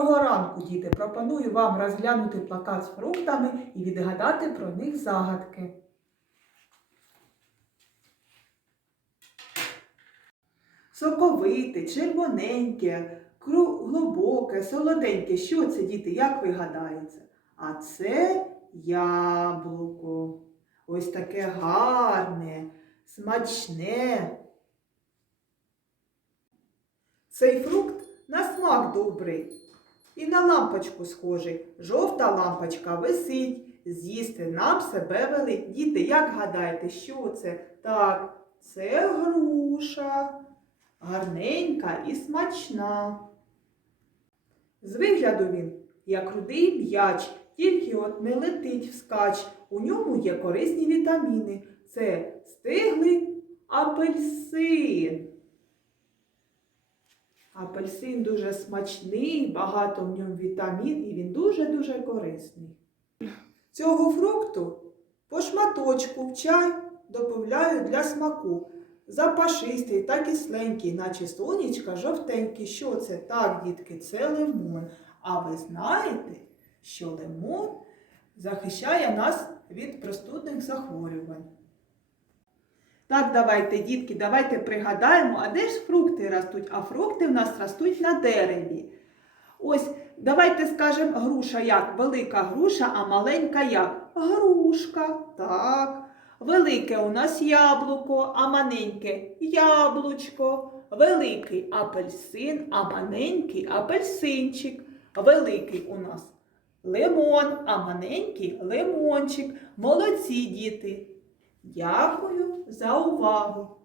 ранку, діти, пропоную вам розглянути плакат з фруктами і відгадати про них загадки. Соковите, червоненьке, глибоке, солоденьке. Що це, діти? Як ви гадаєте? А це яблуко. Ось таке гарне, смачне. Цей фрукт на смак добрий і на лампочку схожий. Жовта лампочка висить. З'їсти нам себе вели. Діти, як гадаєте, що це? Так, це груша. Гарненька і смачна. З вигляду він, як рудий м'яч, тільки от не летить вскач. У ньому є корисні вітаміни. Це стиглий апельсин. Апельсин дуже смачний, багато в ньому вітамін і він дуже-дуже корисний. Цього фрукту по шматочку в чай доповляють для смаку. Запашистий та кисленький, наче сонечка, жовтенький. Що це? Так, дітки, це лимон. А ви знаєте, що лимон захищає нас від простудних захворювань. Так, давайте, дітки, давайте пригадаємо, а де ж фрукти ростуть? А фрукти в нас ростуть на дереві. Ось, давайте скажемо груша як? Велика груша, а маленька як? Грушка. Так. Велике у нас яблуко, а маленьке яблучко. Великий апельсин, а маленький апельсинчик. Великий у нас лимон, а маленький лимончик. Молодці діти. Дякую за увагу.